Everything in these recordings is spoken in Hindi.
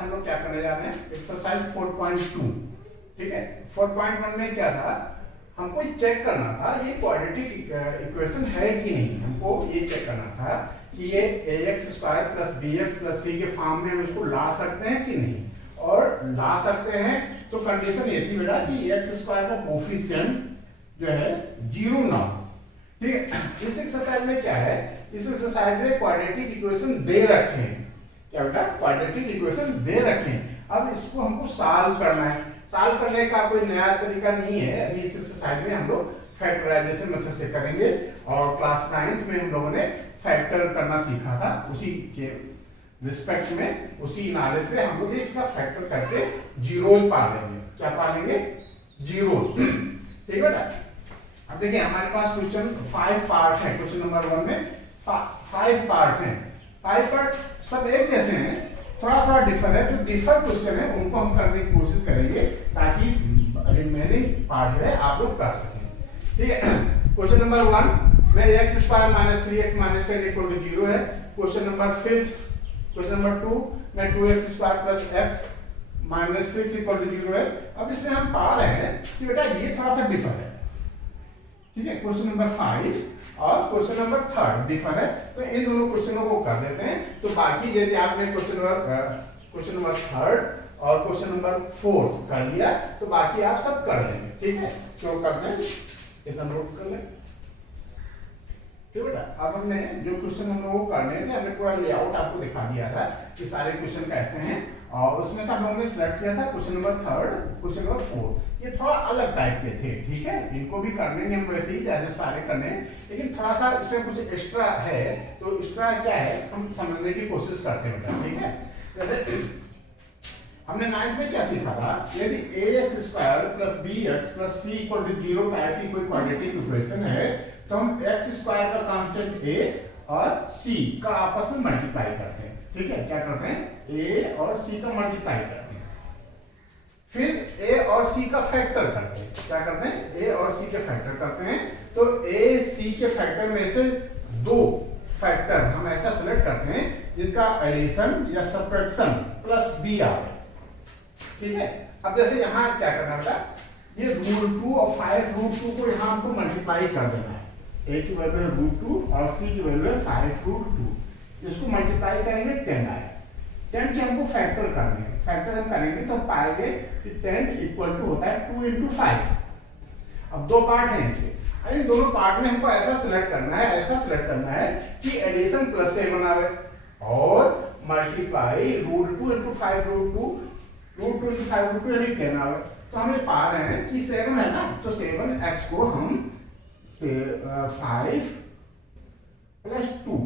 हम लोग क्या करने जा रहे हैं, एक्सरसाइज 4.2। ठीक है, 4.1 में क्या था, हमको चेक करना था ये क्वाड्रेटिक इक्वेशन है कि नहीं। हमको ये चेक करना था कि ये ax square plus bx plus c के फॉर्म में हम इसको ला सकते हैं कि नहीं, और ला सकते हैं तो कंडीशन ये थी बेटा कि x स्क्वायर का कोफिशिएंट जो है 0 ना हो। ठीक है, इस एक्सरसाइज में क्या है, इस एक्सरसाइज में क्वाड्रेटिक इक्वेशन दे रखे हैं। क्या बेटा, क्वाड्रेटिक इक्वेशन दे रखे हैं। अब इसको हमको सॉल्व करना है। सॉल्व करने का कोई नया तरीका नहीं है, अभी इस एक्सरसाइज में हम लोग फैक्टराइजेशन मेथड से करेंगे, और क्लास 9th में हम लोगों ने फैक्टर करना सीखा था, उसी के रिस्पेक्ट में, उसी नॉलेज पे हम लोग इसका फैक्टर करके जीरोज पा लेंगे। क्या पा लेंगे, जीरोज। ठीक है बेटा, अब देखिए हमारे पास क्वेश्चन 5 पार्ट है। क्वेश्चन नंबर 1 में 5 पार्ट हैं। 5 पार्ट सब एक जैसे हैं, थोड़ा थोड़ा डिफर है। जो डिफर क्वेश्चन है उनको हम करने की कोशिश करेंगे ताकि रिमेनिंग पार्ट जो है आप लोग कर सकें। ठीक है, क्वेश्चन नंबर 1 में x square minus 3x minus 10 equal to 0 है। क्वेश्चन नंबर 5, क्वेश्चन नंबर 2 में 2x square plus x minus 6 equal to 0 है। अब इसमें हम पा रहे हैं कि बेटा ये थोड़ा सा डिफर है। ठीक है, क्वेश्चन नंबर 5 और क्वेश्चन नंबर 3 डिफर है, तो इन दोनों क्वेश्चनों को कर देते हैं। तो बाकी यदि आपने क्वेश्चन नंबर 3 और क्वेश्चन नंबर 4 कर लिया तो बाकी आप सब कर लेंगे। ठीक है, तो करते हैं, इतना नोट कर लें। ठीक बेटा, अब हमने जो क्वेश्चन हम लोगों को करने थे, हमने पूरा लेआउट आपको दिखा दिया था कि सारे क्वेश्चन कैसे हैं, और उसमें से हम लोगों ने सिलेक्ट किया था क्वेश्चन नंबर 3, क्वेश्चन नंबर 4। ये थोड़ा अलग टाइप के थे। ठीक है, इनको भी करने हम वैसे ही जैसे सारे करने, लेकिन थोड़ा सा इसमें कुछ एक्स्ट्रा है। तो एक्स्ट्रा क्या है हम समझने की कोशिश करते हैं बेटा। ठीक है, जैसे हमने 9th में क्या सीखा था, यदि ax square plus bx plus c equal to 0 type की कोई क्वाड्रेटिक इक्वेशन है तो हम x स्क्वायर का कांस्टेंट a और c का आपस में मल्टीप्लाई करते हैं। ठीक है, क्या करते हैं, a और c का मल्टीप्लाई करते हैं, फिर a और c का फैक्टर करते हैं। क्या करते हैं, a और c के फैक्टर करते हैं। तो a c के फैक्टर में से 2 फैक्टर हम ऐसा सिलेक्ट करते हैं जिनका एडिशन या सब्ट्रैक्शन प्लस b आए। ठीक है, अब जैसे यहाँ क्या करना था, ये √2 और 5√2 को यहाँ हमको मल्टीप्लाई कर देना है। a की वैल्यू है √2 और c की वैल्यू है 5√2। इसको मल्टीप्लाई करेंगे 10 आएगा। 10 के हमको फैक्टर करने हैं। फैक्टर हम करेंगे तो पाएंगे कि 10 इक्वल टू होता है 2 × 5। अब 2 पार्ट हैं इसके, इन दोनों पार्ट में हमको ऐसा सिलेक्ट करना है, ऐसा सिलेक्ट करना है कि एडिशन प्लस से बनावे और मल्टीप्लाई √2 × 5√2, √2 × 5√2 यानी 10 आवे। तो हमें पा रहे हैं कि 7 है ना, तो 7x को हम 5 + 2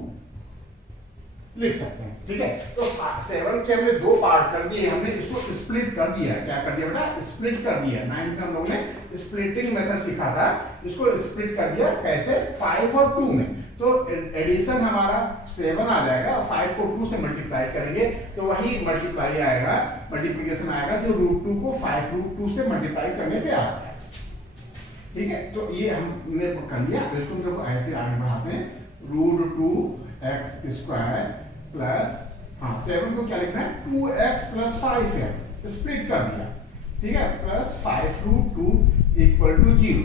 लिख सकते हैं। ठीक है, तो 7 के हमने 2 पार्ट कर दिए, हमने इसको स्प्लिट कर दिया। क्या कर दिया बेटा, स्प्लिट कर दिया। 9th में हम लोगों ने स्प्लिटिंग मेथड सीखा था, इसको स्प्लिट कर दिया। कैसे, 5 और 2 में। तो एडिशन हमारा 7 आ जाएगा और 5 को 2 से मल्टीप्लाई करेंगे तो वही मल्टीप्लाई आएगा, मल्टीप्लिकेशन आएगा जो √2 को 5√2 से मल्टीप्लाई करने पे आता है। ठीक है, तो ये हमने कर लिया। तो इसको जब ऐसे आगे बढ़ाते हैं, √2x स्क्वायर प्लस 7 को क्या लिखना है, 2x + 5x स्प्लिट कर दिया। ठीक है, प्लस 5√2 = 0।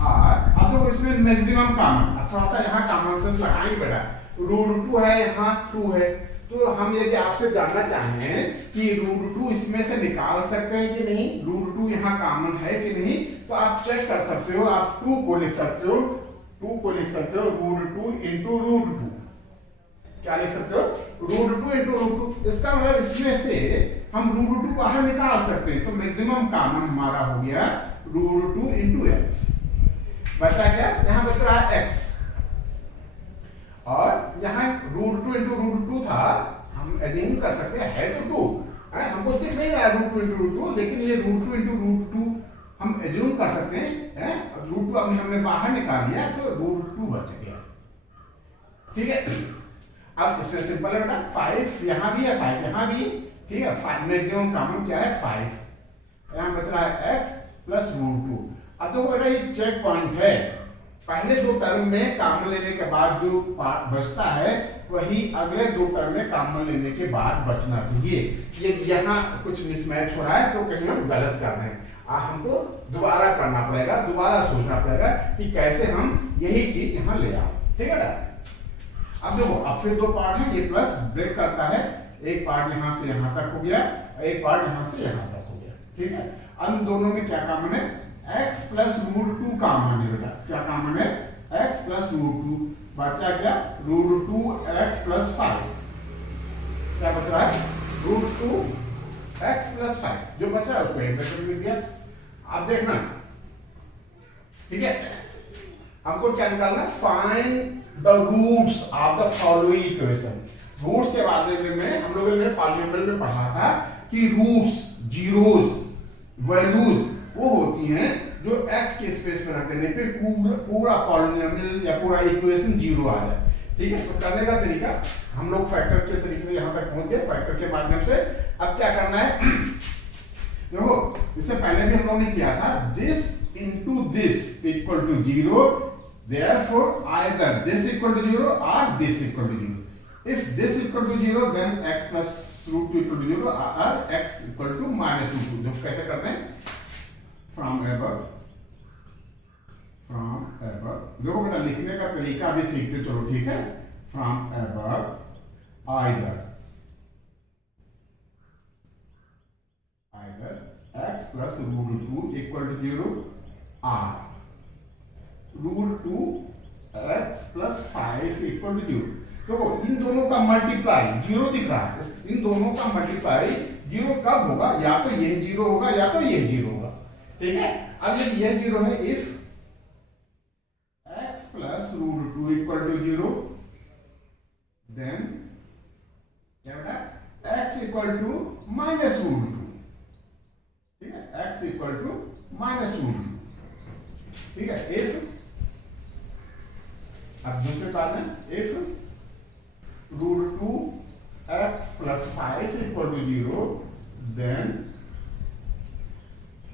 और अब देखो इसमें मैक्सिमम कॉमन, थोड़ा सा यहाँ कॉमन सेंस लगाएंगे बेटा। √2 है, यहाँ 2 है, तो हम यदि आपसे जानना चाहें कि √2 इसमें से निकाल सकते हैं कि नहीं, √2 यहाँ कॉमन है कि नहीं, तो आप चेक कर सकते हो। आप 2 को लिख सकते हो, √2 × √2। क्या लिख सकते हो, √2 × √2। इसका मतलब इसमें से हम √2 बाहर निकाल सकते हैं। तो मैक्सिमम कॉमन हमारा हो गया √2 × x। बचा क्या, यहाँ बच रहा है x, और यहाँ √2 × √2 था, हम एज्यूम कर सकते हैं है तो 2 है, हमको दिख नहीं रहा है √2 × √2, लेकिन ये √2 × √2 हम एज्यूम कर सकते हैं। √2 हमने बाहर निकाल लिया तो √2 बच गया। ठीक है, अब इसमें सिंपल है बेटा, 5 यहाँ भी है, 5 यहाँ भी। ठीक है, 5 मैक्सिमम कॉमन क्या है, 5। यहाँ बच रहा है x + √2। अब देखो बेटा ये चेक पॉइंट है, पहले दो टर्म में कॉमन लेने के बाद जो पार्ट बचता है वही अगले दो टर्म में कॉमन लेने के बाद बचना चाहिए। ये यहाँ कुछ मिसमैच हो रहा है तो कहीं हम गलत कर रहे हैं, हमको दोबारा करना पड़ेगा, दोबारा सोचना पड़ेगा कि कैसे हम यही चीज यहाँ ले आओ। ठीक है ना? अब देखो, अब फिर दो पार्ट है, ये प्लस ब्रेक करता है, एक पार्ट यहाँ से यहाँ तक हो गया, एक पार्ट यहाँ से यहाँ तक हो गया। ठीक है, अब इन दोनों में क्या कॉमन है? x प्लस रूट 2 कॉमन है बेटा। क्या कॉमन है? x प्लस रूट 2, बचा क्या? Root 2x plus 5। क्या बच रहा है? रूट 2x प्लस 5 जो बचा है उसको एक ब्रैकेट में दिया। अब देखना, ठीक है, हमको क्या निकालना? Find the roots of the following equation. Roots के बारे में हम लोगों ने पॉलिनोमियल में पढ़ा था कि रूट्स, जीरोस, वैल्यूज वो होती हैं जो x के स्पेस में रख देने पे पूरा पॉलिनोमियल या पूरा इक्वेशन जीरो आ जाए। ठीक है, तो करने का तरीका हम लोग फैक्टर के तरीके से यहाँ तक पहुंच गए, फैक्टर के माध्यम से। अब क्या करना है? देखो, इससे पहले भी हम लोगों ने किया था, this into this equal to zero, therefore either this equal to zero और this equal to zero. If this equal to zero then x plus root 2 equal to zero और x equal to minus root 2। जो कैसे करते हैं? फ्रॉम एबव देखो बेटा, लिखने का तरीका अभी सीखते चलो। ठीक है, from above either x plus root 2 equal to zero और root 2x plus 5 equal to zero. देखो, इन दोनों का मल्टीप्लाई जीरो दिख रहा है, इन दोनों का मल्टीप्लाई जीरो कब होगा? या तो ये जीरो होगा या तो ये जीरो होगा। ठीक है, अब यदि ये जीरो है, if x plus root 2 equal to zero then क्या बेटा? x equal to minus root 2। ठीक है, x equal to minus root 2। ठीक है, इफ, अब दूसरे बात में, if root 2x plus 5 equal to zero then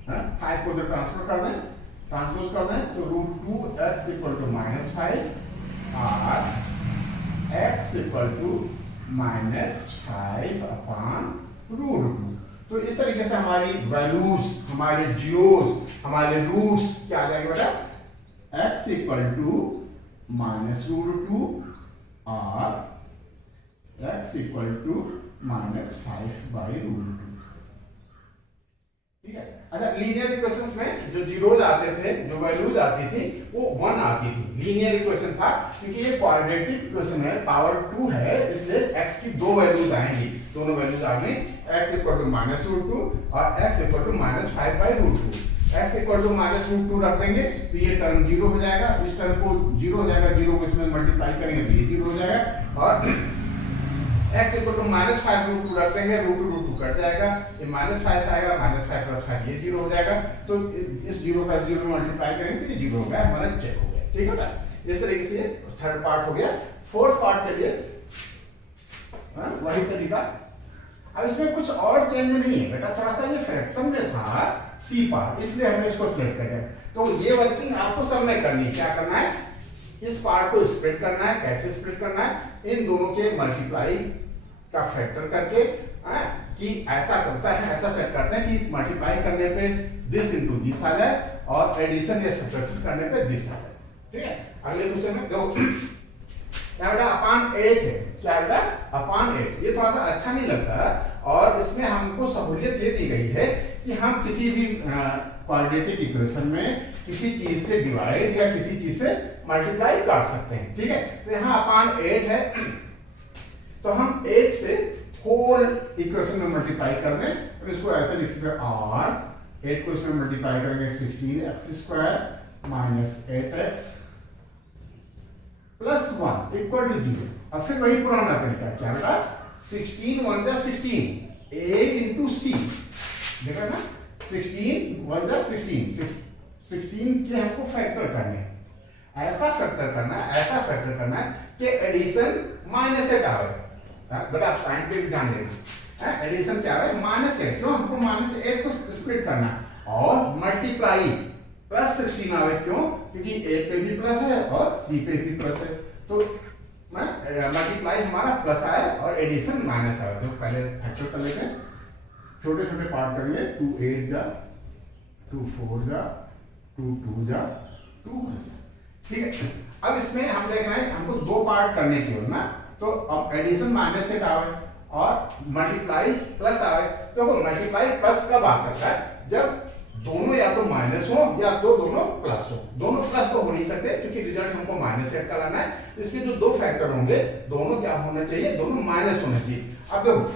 5 को जब ट्रांसफर कर दें, ट्रांसपोज कर दें, तो root 2x equal to minus 5 और x equal to minus 5 upon root 2। तो इस तरीके से हमारी वैल्यूज, हमारे जीरोस, हमारे रूट्स क्या आ जाएगा बेटा? x equal to minus root 2 और x equal to minus 5 by root 2। ठीक है, अच्छा, लीनियर इक्वेशंस में जो जीरोज आते थे, जो वैल्यूज आती थी, वो 1 आती थी। लीनियर इक्वेशन था क्योंकि ये क्वाड्रेटिक इक्वेशन है, पावर 2 है, इसलिए x की दो वैल्यूज आएंगी, दोनों वैल्यूज आ गई, x equal to minus root 2 और x equal to minus 5 by root 2। x equal to minus root 2 रख देंगे तो ये टर्म जीरो हो जाएगा, इस टर्म को जीरो हो जाएगा, जीरो को इसमें मल्टीप्लाई करेंगे तो ये जीरो हो जाएगा, और x equal to minus 5 root 2 रख देंगे, रूट 2 कट जाएगा, ये माइनस 5 आएगा, माइनस 5 प्लस 5 ये जीरो हो जाएगा। तो इस जीरो का जीरो में मल्टीप्लाई करेंगे तो ये जीरो हो गया, हमारा चेक हो गया। ठीक है ना? इस तरीके से थर्ड पार्ट हो गया। फोर्थ पार्ट के लिए वही तरीका। अब इसमें कुछ और चेंज नहीं है बेटा, थोड़ा सा ये फ्रैक्शन में था सी पार्ट, इसलिए हमने इसको सिलेक्ट कर लिया। तो ये वर्किंग आपको सब में करनी है। क्या करना है? इस पार्ट को स्प्लिट करना है। कैसे स्प्लिट करना है? इन दोनों के मल्टीप्लाई का फैक्टर करके, कि ऐसा करता है, ऐसा सेट करते हैं कि मल्टीप्लाई करने पे दिस इनटू दिस आ जाए और एडिशन या सब्ट्रैक्शन करने पे दिस आ जाए। ठीक है, अगले क्वेश्चन में देखो, क्या बेटा? अपॉन 8 है। क्या बेटा? अपॉन 8। ये थोड़ा सा अच्छा नहीं लगता, और इसमें हमको सहूलियत ये दी गई है कि हम किसी भी क्वाड्रेटिक इक्वेशन में किसी चीज से डिवाइड या किसी चीज से मल्टीप्लाई कर सकते हैं। ठीक है, तो यहाँ अपॉन 8 है, तो हम 8 से होल इक्वेशन में मल्टीप्लाई कर दें, तो इसको ऐसे लिख सकते हैं, और 8 को इसमें मल्टीप्लाई करेंगे 16x² minus 8x plus 1 equal to 0। अब फिर वही पुराना तरीका, क्या बेटा? 16 1 जा 16, a इंटू सी, देखा ना? 16 1 जा 16 के हमको फैक्टर करने हैं। ऐसा फैक्टर करना है कि एडिशन माइनस 8 आवे। बेटा आप साइन पे ध्यान देना, एडिशन क्या है? माइनस 8। क्यों? हमको माइनस 8 को स्प्लिट करना है और मल्टीप्लाई प्लस 16 आवे, क्यों? क्योंकि ए पे भी प्लस है और सी पे भी प्लस है, तो मल्टीप्लाई हमारा प्लस आया और एडिशन माइनस आया। तो पहले फैक्टर कर लेते हैं, छोटे छोटे पार्ट करेंगे। 2 8 जा, 2 4 जा, 2 2 जा, 2 1 जा, ठीक है। अब इसमें हम देख रहे हैं हमको दो पार्ट करने की ना, तो अब एडिशन माइनस से आवे और मल्टीप्लाई प्लस आवे। तो मल्टीप्लाई प्लस कब आ सकता है? जब दोनों या तो माइनस हो या तो दोनों प्लस हो। दोनों प्लस तो हो नहीं सकते क्योंकि रिजल्ट हमको माइनस सेट कराना है, तो इसके जो दो फैक्टर होंगे दोनों क्या होना चाहिए? दोनों माइनस होना चाहिए। अब देखो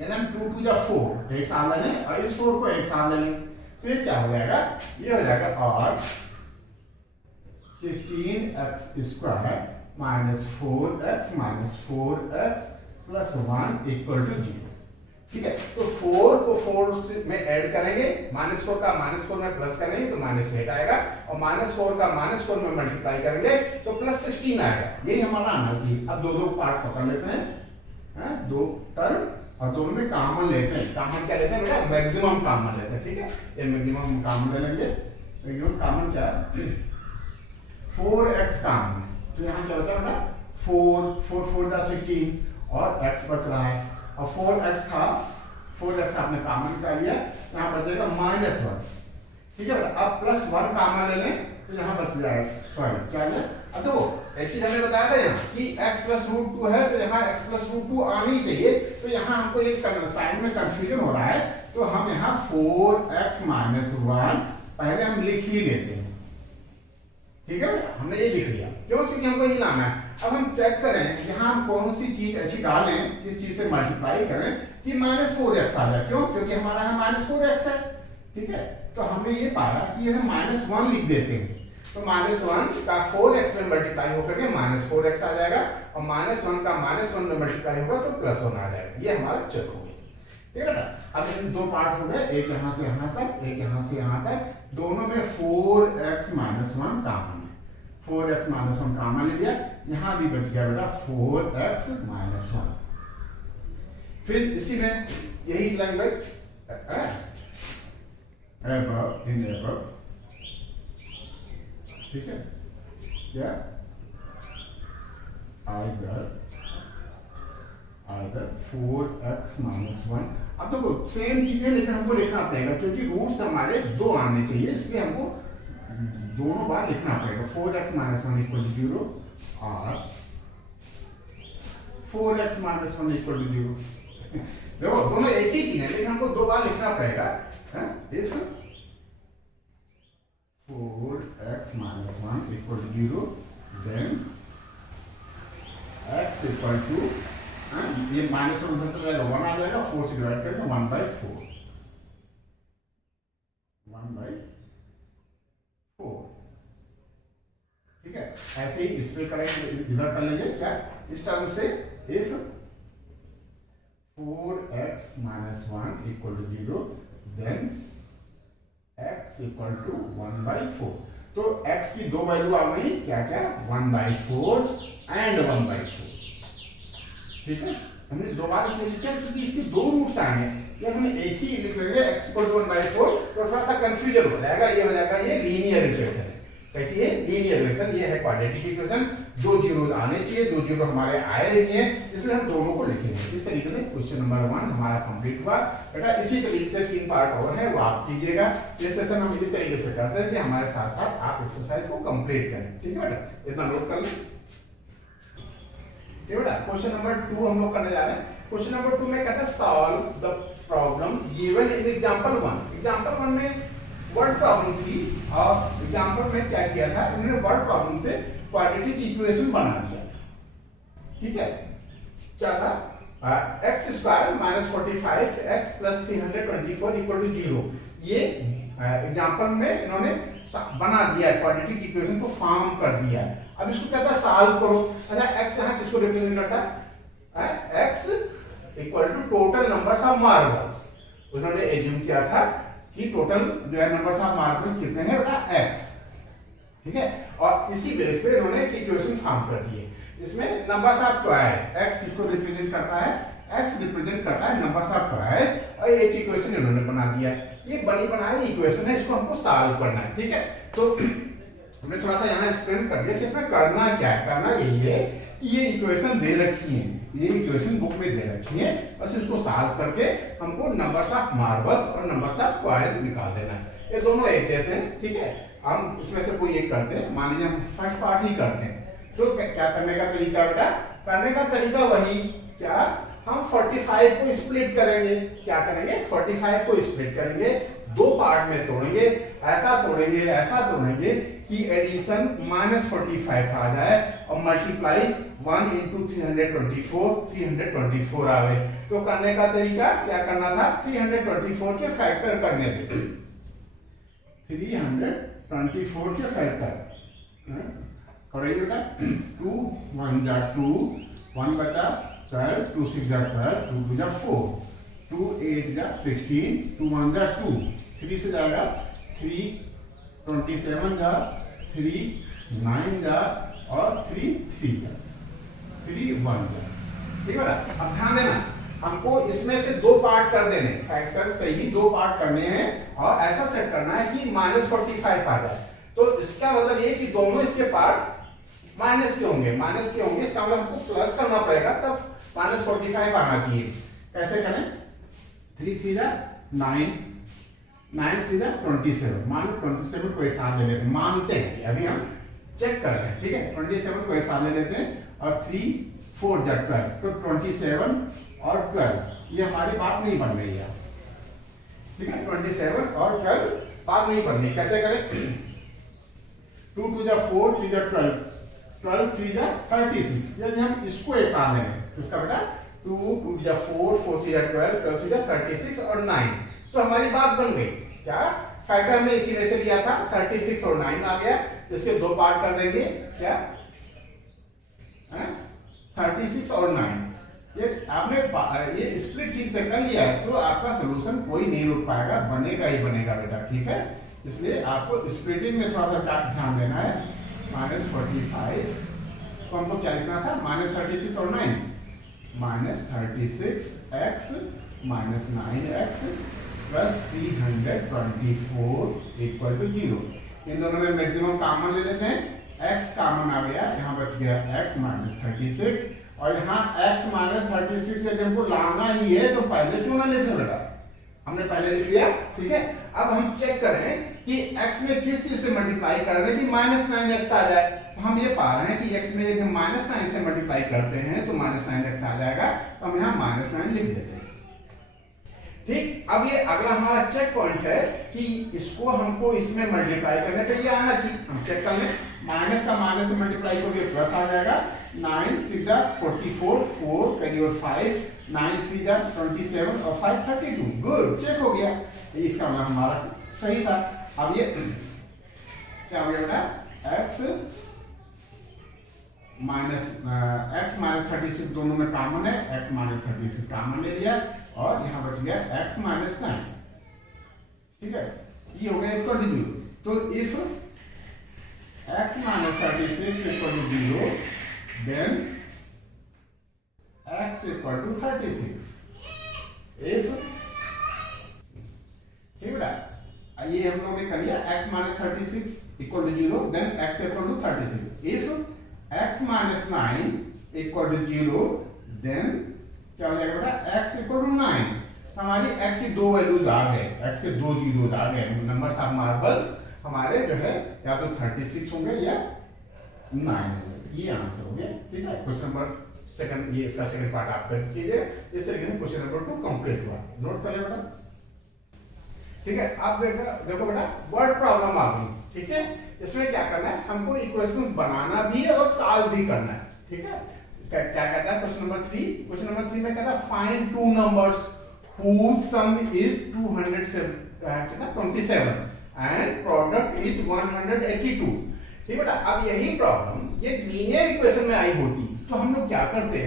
यानी 2 2 जा 4 एक साथ ले लें और इस 4 को एक साथ ले लें, तो ये क्या हो जाएगा? ये हो जाएगा और 16x² minus 4x minus 4x plus 1 equal to 0, ठीक है। तो 4 को 4 में ऐड करेंगे, -4 का -4 में प्लस करेंगे तो -8 आएगा, और -4 का -4 में मल्टीप्लाई करेंगे तो प्लस 16 आएगा। यही हमारा आना चाहिए। अब दो दो पार्ट पकड़ लेते हैं, दो टर्म, और दोनों में कॉमन लेते हैं। कॉमन क्या लेते हैं बेटा? मैक्सिमम कॉमन लेते हैं, ठीक है। ये मैक्सिमम कॉमन ले लेंगे। मैक्सिमम कॉमन क्या है? 4x कॉमन, तो यहाँ क्या होता है बेटा? 4 4 4 जा 16 और x बच रहा है, और 4x था, 4x आपने कॉमन कर लिया, यहाँ बचेगा -1, ठीक है। अब +1 कॉमन ले लें तो यहाँ बच जाएगा, सॉरी क्या है? अब देखो एक चीज हमने बताया था यहाँ कि x + √2 है, तो यहाँ x + √2 आनी चाहिए। तो यहाँ हमको एक साइड में कंफ्यूजन हो रहा है, तो हम यहाँ 4x - 1 पहले हम लिख ही लेते हैं, ठीक है। हमने ये लिख लिया, क्यों? क्योंकि हमको ये लाना है। अब हम चेक करें यहाँ हम कौन सी चीज ऐसी डालें, किस चीज से मल्टीप्लाई करें कि -4x आ जाए, क्यों? क्योंकि हमारा यहाँ -4x है, ठीक है। तो हमने ये पाया कि यह -1 लिख देते हैं, तो -1 का 4x में मल्टीप्लाई होकर के -4x आ जाएगा, और -1 का -1 में मल्टीप्लाई होगा तो +1 आ जाएगा। ये हमारा चेक हो गया, ठीक है ना। अब इसमें दो पार्ट हो गए, एक यहाँ से यहाँ तक, एक यहाँ से यहाँ तक, दोनों में 4x - 1 कॉमन है। 4x - 1 कॉमन ले लिया, यहाँ भी बच गया बेटा 4x - 1। फिर इसी में यही लैंग्वेज above in above, ठीक है, क्या either 4x - 1। अब देखो सेम चीज है, लेकिन हमको लिखना पड़ेगा क्योंकि रूट्स हमारे दो आने चाहिए, इसलिए हमको दोनों बार लिखना पड़ेगा। 4x - 1 = 0 और 4x - 1 = 0। देखो दोनों एक ही चीज है, लेकिन हमको दो बार लिखना पड़ेगा। if 4x - 1 = 0 then x = ये -1 से चला जाएगा, 1 आ जाएगा, 4 से डिवाइड करेंगे 1/4, 1/4, ठीक है। ऐसे ही इस पे करेंगे, इधर कर लेंगे क्या इस टर्म से, if 4x - 1 = 0 then x = 1/4। तो x की दो वैल्यू आ गई, क्या क्या? 1/4 एंड 1/4, ठीक है। हमने दो बार इसमें लिखा क्योंकि इसके दो रूट्स आएंगे, या हमें एक ही लिख लेंगे x = 1/4, तो थोड़ा सा कंफ्यूजन हो जाएगा। ये हो जाएगा ये लीनियर इक्वेशन। कैसी है? Linear equation. ये है क्वाड्रेटिक इक्वेशन, दो जीरो आने चाहिए, दो जीरो हमारे आए नहीं है, इसलिए हम दोनों को लिखेंगे। इस तरीके से क्वेश्चन नंबर 1 हमारा कंप्लीट हुआ बेटा। इसी तरीके से 3 पार्ट और है, वो आप कीजिएगा। ये सेशन हम इस तरीके से करते हैं कि हमारे साथ साथ आप एक्सरसाइज को कंप्लीट करें, ठीक है बेटा। इतना नोट कर लें, ठीक है बेटा। क्वेश्चन नंबर 2 हम लोग करने जा रहे हैं। क्वेश्चन नंबर 2 में कहता है solve the problem given in example 1। Example 1 में वर्ड प्रॉब्लम थी, और एग्जांपल में क्या किया था, इन्होंने वर्ड प्रॉब्लम से क्वाड्रेटिक इक्वेशन बना दिया, ठीक है। क्या था? x² - 45x + 324 = 0। ये एग्जांपल में इन्होंने बना दिया, क्वाड्रेटिक इक्वेशन को फॉर्म कर दिया। अब इसको कहता है सॉल्व करो। अच्छा x यहाँ किसको रिप्रेजेंट करता है? x = total numbers of marbles. उन्होंने एज्यूम किया था कि टोटल जो है नंबर्स ऑफ मार्बल्स कितने हैं बेटा? x, ठीक है। और इसी बेस पे इन्होंने इक्वेशन फॉर्म कर दिए। इसमें नंबर्स ऑफ टॉय, x किसको रिप्रेजेंट करता है? x रिप्रेजेंट करता है नंबर्स ऑफ प्राइस, और एक इक्वेशन इन्होंने बना दिया। ये बनी बनाई इक्वेशन है, इसको हमको सॉल्व करना है, ठीक है। तो हमने थोड़ा सा यहाँ एक्सप्लेन कर दिया कि इसमें करना क्या है। करना यही है कि ये इक्वेशन दे रखी है, ये इक्वेशन बुक में दे रखी है, बस इसको सॉल्व करके हमको नंबर्स ऑफ मार्बल्स और नंबर्स ऑफ कॉइन निकाल देना है। ये दोनों एक जैसे हैं, ठीक है। हम इसमें से कोई एक करते हैं, मान लीजिए हम फर्स्ट पार्ट ही करते हैं। तो क्या करने का तरीका बेटा, करने का तरीका वही, क्या हम 45 को स्प्लिट करेंगे। क्या करेंगे, 45 को स्प्लिट करेंगे, दो पार्ट में तोड़ेंगे, ऐसा तोड़ेंगे कि एडिशन -45 आ जाए और मल्टीप्लाई 1 into 324 आवे। तो करने का तरीका क्या करना था, 324 के फैक्टर करने थे, 324 के फैक्टर करेंगे बेटा। 2 1 जा 2, 1 बचा 12, 2 6 जा 12, 2 2 जा 4, 2 8 जा 16, 2 1 जा 2, 3 से जाएगा 3, 27 जा 3, 9 जा और 3 3 जा 3 1 जा, ठीक है ना। अब ध्यान देना, हमको इसमें से दो पार्ट कर देने, फैक्टर से ही दो पार्ट करने हैं और ऐसा सेट करना है कि -45 आ जाए। तो इसका मतलब ये कि दोनों इसके पार्ट माइनस के होंगे, इसका मतलब हमको प्लस करना पड़ेगा, तब -45 आना चाहिए। कैसे करें, 3 3 जा 9, 9 3 जा 27, मान 27 को एक साथ ले लेते हैं, मानते हैं अभी हम चेक कर रहे हैं, ठीक है। 27 को एक साथ ले लेते हैं और 3 4 जा 12, तो 27 और 12 ये हमारी बात नहीं बन रही है, ठीक है। 27 और 12 बात नहीं बन रही, कैसे करें, 2 2 जा 4, 3 जा 12, 12 3 जा 36, यदि हम इसको एक साथ लेंगे तो इसका बेटा 2 2 जा 4, 4 3 जा 12, 12 3 जा 36 और 9, तो हमारी बात बन गई। क्या फैक्टर हमने इसी में से लिया था, 36 और 9 आ गया, इसके दो पार्ट कर देंगे, क्या 36 और 9। ये आपने ये स्प्लिट ठीक से कर लिया है तो आपका सोल्यूशन कोई नहीं रुक पाएगा, बनेगा ही बनेगा बेटा, ठीक है। इसलिए आपको स्प्लिटिंग में थोड़ा सा ध्यान देना है। -45 तो हमको क्या लिखना था, -36 और 9, -36x -9x + 324 = 0। इन दोनों में मैक्सिमम कॉमन ले लेते हैं, x कॉमन आ गया, यहाँ बच गया x -36, और यहाँ x -36 यदि हमको लाना ही है तो पहले क्यों ना लिखे बेटा, हमने पहले लिख लिया, ठीक है। अब हम चेक करें कि x में किस चीज से मल्टीप्लाई कर रहे हैं कि -9x आ जाए। तो हम ये पा रहे हैं कि x में यदि हम -9 से मल्टीप्लाई करते हैं तो -9x आ जाएगा, तो हम यहाँ -9 लिख देते हैं, ठीक। अब ये अगला हमारा चेक पॉइंट है कि इसको हमको इसमें मल्टीप्लाई करने के लिए आना चाहिए। हम चेक कर लें, माइनस का माइनस से मल्टीप्लाई करोगे प्लस आ जाएगा, 9 6 जा 44, 4 करिए 5, 9 3 जा 27 और 5 32, गुड, चेक हो गया। इसका मतलब हमारा सही था। अब ये क्या हो गया बेटा, x -36 दोनों में कॉमन है, x -36 कॉमन ले लिया और यहाँ बच गया x -9, ठीक है। ये हो गया इक्वल टू 0। तो if x -36 = 0 then x = 36। If, ठीक बेटा, ये हम लोगों ने कर लिया, x -36 = 0 then x = 36। If x -9 = 0 then क्या हो जाएगा बेटा, x = 9। हमारी x की दो वैल्यूज आ गए, x के दो जीरोज आ गए, नंबर्स ऑफ मार्बल्स हमारे जो है या तो 36 होंगे या 9 होंगे, ये आंसर हो गया, ठीक है। क्वेश्चन नंबर सेकंड, ये इसका सेकंड पार्ट आप कर कीजिए। इस तरीके से क्वेश्चन नंबर 2 कंप्लीट हुआ, नोट कर ले बेटा, ठीक है। आप देखो बेटा, वर्ड प्रॉब्लम आ गई, ठीक है। इसमें क्या करना है, हमको इक्वेशंस बनाना भी है और सॉल्व भी करना है, ठीक है। क्या कहता है क्वेश्चन नंबर 3, क्वेश्चन नंबर 3 में कहता है find two numbers whose sum is 227 and product is 182, ठीक बेटा। अब यही प्रॉब्लम ये लीनियर इक्वेशन में आई होती तो हम लोग क्या करते,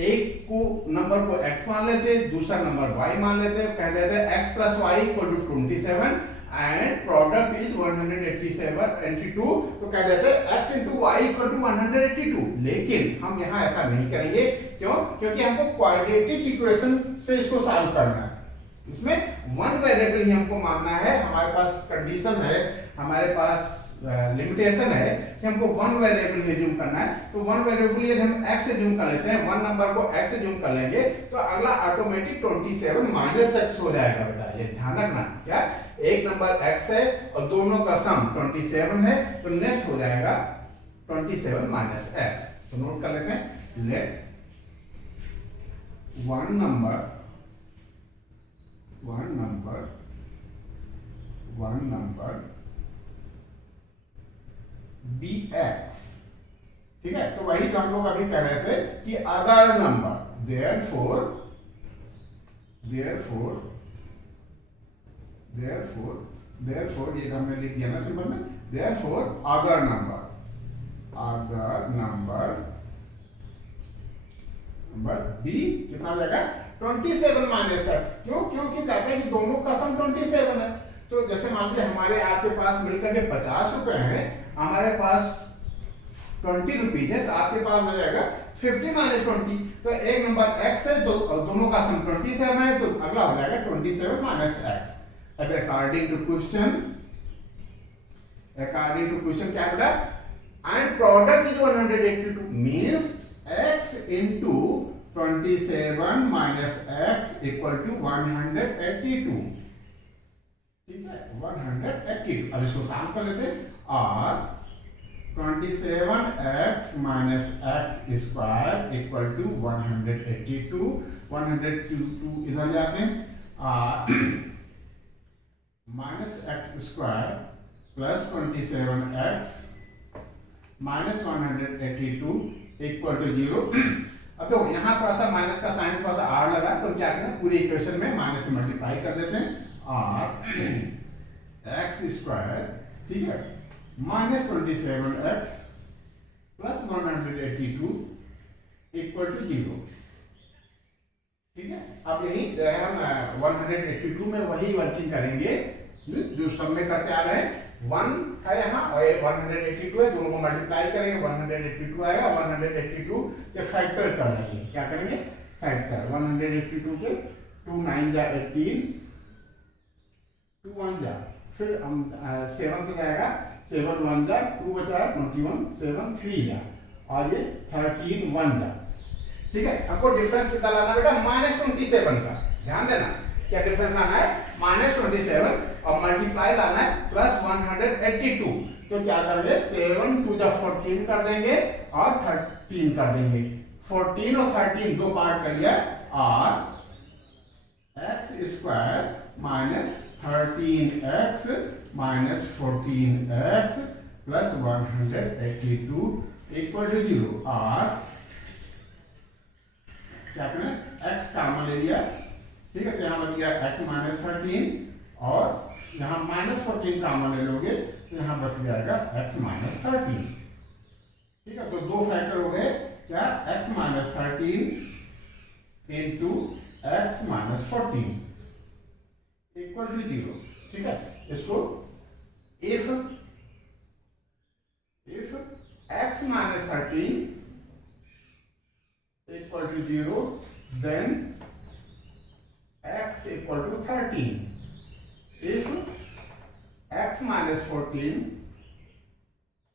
एक को नंबर को x मान लेते, दूसरा नंबर y मान लेते, कह देते x + y = 27 and product is 182, तो कह देते हैं x into y equal to 182। लेकिन हम यहाँ ऐसा नहीं करेंगे, क्यों? क्योंकि हमको क्वाड्रेटिक इक्वेशन से इसको सॉल्व करना है। इसमें वन वेरिएबल ही हमको मानना है, हमारे पास कंडीशन है, हमारे पास लिमिटेशन है कि हमको वन वेरिएबल ही जूम करना है। तो वन वेरिएबल यदि हम x से जूम कर लेते हैं, वन नंबर को x से जूम कर लेंगे तो अगला ऑटोमेटिक 27 माइनस x हो जाएगा। बेटा ये ध्यान रखना, क्या एक नंबर x है और दोनों का सम 27 है, तो नेक्स्ट हो जाएगा 27 माइनस x। तो नोट कर लेते हैं, let one number be x, ठीक है। तो वही जो हम लोग अभी कह रहे थे कि अदर नंबर, therefore ये हमने लिख दिया ना सिंपल में, therefore अदर नंबर बी कितना हो जाएगा 27 माइनस एक्स। क्यों? क्योंकि कहते हैं कि दोनों का सम 27 है। तो जैसे मान लीजिए हमारे आपके पास मिलकर के 50 रुपए हैं, हमारे पास 20 रुपीज है, तो आपके पास हो जाएगा 50 माइनस 20। तो एक नंबर x है, तो दोनों का सम 27 है, तो अगला हो जाएगा 27 माइनस एक्स। अब अकॉर्डिंग टू क्वेश्चन क्या बेटा, and product is 182 means x into 27 minus x equal to 182, ठीक है 182। अब इसको सॉल्व कर लेते हैं, और 27x minus x square equal to 182, 182 इधर ले आते हैं, minus x square plus 27x minus 182 equal to 0। अब देखो यहाँ थोड़ा सा माइनस का साइन थोड़ा सा आर लगा, तो क्या करें पूरी इक्वेशन में माइनस से मल्टीप्लाई कर देते हैं, और एक्स स्क्वायर, ठीक है, minus 27x plus 182 equal to 0, ठीक है। अब यही हम 182 में वही वर्किंग करेंगे जो सब में करते आ रहे हैं। 1 है यहाँ और 182 है, दोनों को मल्टीप्लाई करेंगे 182 आएगा, 182 के फैक्टर कर लेंगे। क्या करेंगे? फैक्टर 182 के 2 9 जा 18, 2 1 जा, फिर हम 7 से जाएगा, 7 1 जा 2 बचा 21, 7 3 जा, और ये 13 1 जा, ठीक है। हमको डिफरेंस कितना लाना बेटा, -27 का। ध्यान देना क्या डिफरेंस लाना है, -27, और मल्टीप्लाई लाना है प्लस 182। तो क्या करेंगे 7 2 जा 14 कर देंगे और 13 कर देंगे, 14 और 13 दो पार्ट कर लिया, और x square minus 13x minus 14x plus 182 equal to 0, और क्या करें x कॉमन ले लिया, ठीक है। तो यहाँ बन गया x माइनस 13, और यहाँ माइनस 14 कॉमन ले लोगे तो यहाँ बच जाएगा x माइनस 13, ठीक है। तो दो फैक्टर हो गए, क्या x minus 13 into x minus 14 equal to 0, ठीक है। इसको if x minus 13 equal to 0, then x equal to 13. If x minus 14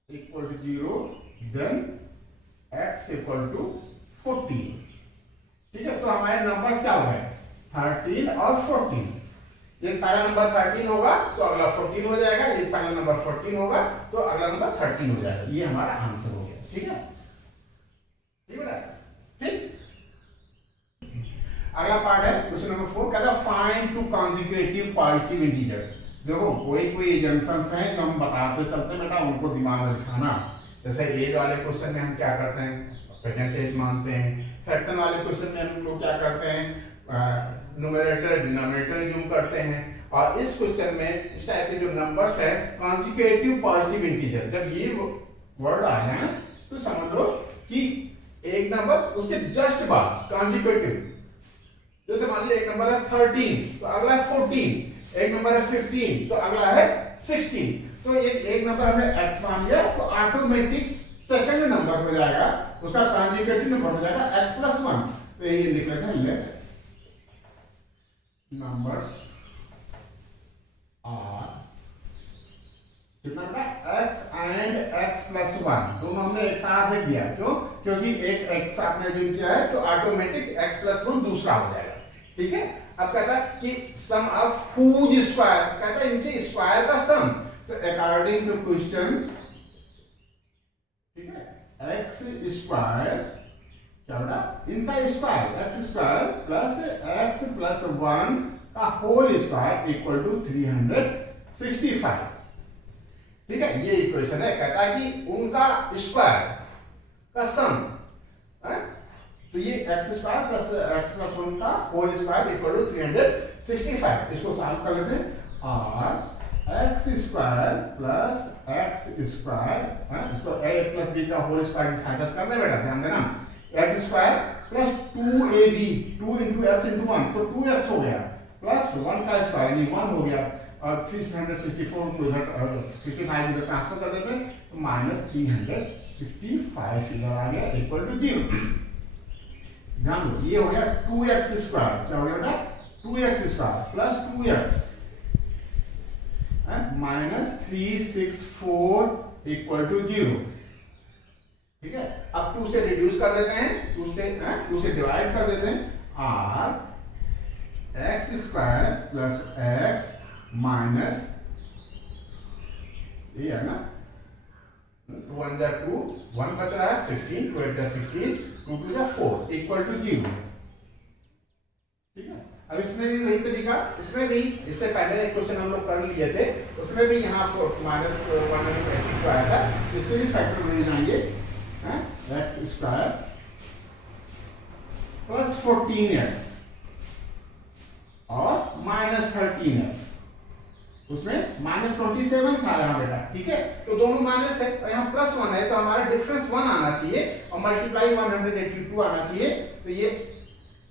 equal to 0, then x equal to 14. ठीक है। तो हमारे नंबर्स क्या हो गए 13 और 14। ये पहला नंबर 13 होगा तो अगला 14 हो जाएगा, ये पहला नंबर 14 होगा तो अगला नंबर 13 हो जाएगा। ये हमारा आंसर हो गया, ठीक है। ठीक है, ठीक। अगला पार्ट है क्वेश्चन नंबर 4, कहता है find two consecutive positive integer. देखो कोई जंक्शंस हैं जो हम बताते चलते बेटा, उनको दिमाग में बिठाना। जैसे एज वाले क्वेश्चन में हम क्या करते हैं, परसेंटेज मानते हैं। फ्रैक्शन वाले क्वेश्चन में हम लोग क्या करते हैं, न्यूमरेटर डिनोमिनेटर यूज करते हैं। और इस क्वेश्चन में इस टाइप के जो नंबर्स हैं कॉन्जिक्यूटिव पॉजिटिव इंटीजर, जब ये वर्ड आए हैं तो समझ लो कि एक नंबर उसके जस्ट बाद कॉन्जिक्यूटिव। जैसे मान लीजिए एक नंबर है 13 तो अगला है 14, एक नंबर है 15, तो अगला है 16। तो एक नंबर हमने x मान लिया, तो ऑटोमेटिक सेकंड नंबर हो जाएगा, उसका कॉन्जुगेटिव नंबर हो जाएगा x प्लस 1। तो ये लिख लेते हैं, लेट नंबर्स आर कितना बेटा x एंड x प्लस 1 दोनों हमने एक साथ लिख दिया। क्यों? क्योंकि एक x आपने जो किया है तो ऑटोमेटिक x प्लस 1 दूसरा हो जाएगा। ठीक है। अब कहता है कि सम ऑफ हुज स्क्वायर, कहता है इनके स्क्वायर का सम। तो अकॉर्डिंग टू क्वेश्चन, ठीक है, x स्क्वायर क्या बेटा, इनका स्क्वायर x स्क्वायर प्लस 1 का होल स्क्वायर इक्वल टू 365। ठीक है, ये इक्वेशन है। कहता है कि उनका स्क्वायर का सम, तो ये x स्क्वायर प्लस 1 का होल स्क्वायर इक्वल टू 365। इसको सॉल्व कर लेते हैं। और x square plus x square, इसको a प्लस b का होल स्क्वायर की सहायता से करना है बेटा, ध्यान देना। x square plus 2ab, 2 into x into 1, तो 2x हो गया, प्लस 1 का स्क्वायर यानी 1 हो गया, और 364 को इधर 65 इधर ट्रांसफर कर देते हैं, तो माइनस 365 इधर आ गया इक्वल टू 0। ध्यान दो, ये हो गया 2x स्क्वायर, क्या हो गया बेटा, 2x square plus 2x minus 364 equal to 0। ठीक है, अब 2 से रिड्यूस कर देते हैं, 2 से डिवाइड कर देते हैं। r x square plus x minus, ये है ना, 2 1 जा 2, 1 बच रहा है 16, 2 8 जा 16, 2 2 जा 4 इक्वल टू 0। ठीक है, अब इसमें भी वही तरीका, इसमें भी इससे पहले एक क्वेश्चन हम लोग कर लिए थे, उसमें भी यहाँ माइनस 182 आया था, इसके भी फैक्टर मिल जाएंगे। x स्क्वायर प्लस 14x और माइनस 13x, उसमें माइनस 27 था यहाँ बेटा। ठीक है, तो दोनों माइनस थे, तो यहाँ प्लस 1 है, तो हमारा डिफरेंस 1 आना चाहिए और मल्टीप्लाई 182 आना चाहिए। तो ये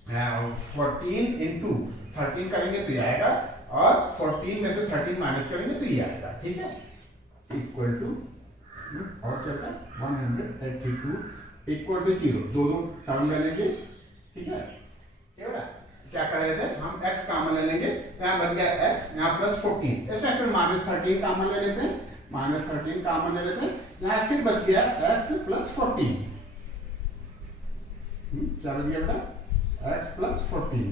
14 इंटू 13 करेंगे तो ये आएगा, और 14 में से 13 माइनस करेंगे तो ये आएगा। ठीक है, इक्वल टू, और चलता 182 इक्वल टू 0, दोनों टर्म ले लेंगे। ठीक है, क्या कर रहे थे हम, x कॉमन ले लेंगे, यहाँ बच गया x, यहाँ प्लस 14, इसमें फिर माइनस 13 कॉमन ले लेते हैं, माइनस 13 कॉमन ले लेते हैं, यहाँ फिर बच गया x प्लस 14। क्या बच गया बेटा, x प्लस 14।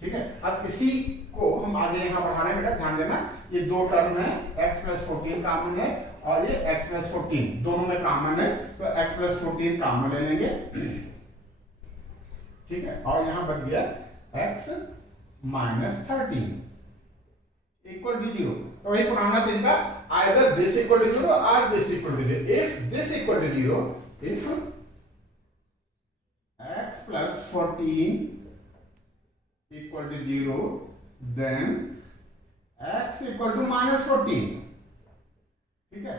ठीक है, अब इसी को हम आगे यहाँ बढ़ा रहे हैं बेटा, ध्यान देना, ये दो टर्म है, x प्लस 14 कॉमन है और ये x प्लस 14 दोनों में कॉमन है, तो x प्लस 14 कॉमन ले लेंगे। ठीक है, और यहां बच गया x माइनस 13 इक्वल टू 0। तो वही पुराना तरीका, आइदर दिस इक्वल टू 0 और this equal to 0। If this equal to 0, if x plus 14 equal to 0, then x equal to minus 14। ठीक है,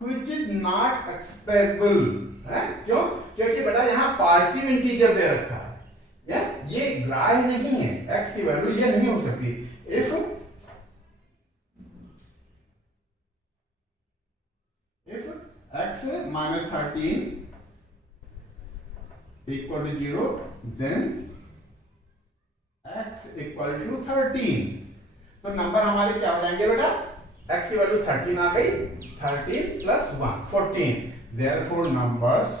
which is not एक्सप्रेसिबल है, क्यों? क्योंकि बेटा यहाँ पॉजिटिव इंटीजर दे रखा है, ये ग्राह्य नहीं है, x की वैल्यू ये नहीं हो सकती। If x minus 13 equal to 0, then x equal to 13। तो नंबर हमारे क्या हो जाएंगे बेटा, x की वैल्यू 13 आ गई, 13 plus 1 14। therefore numbers,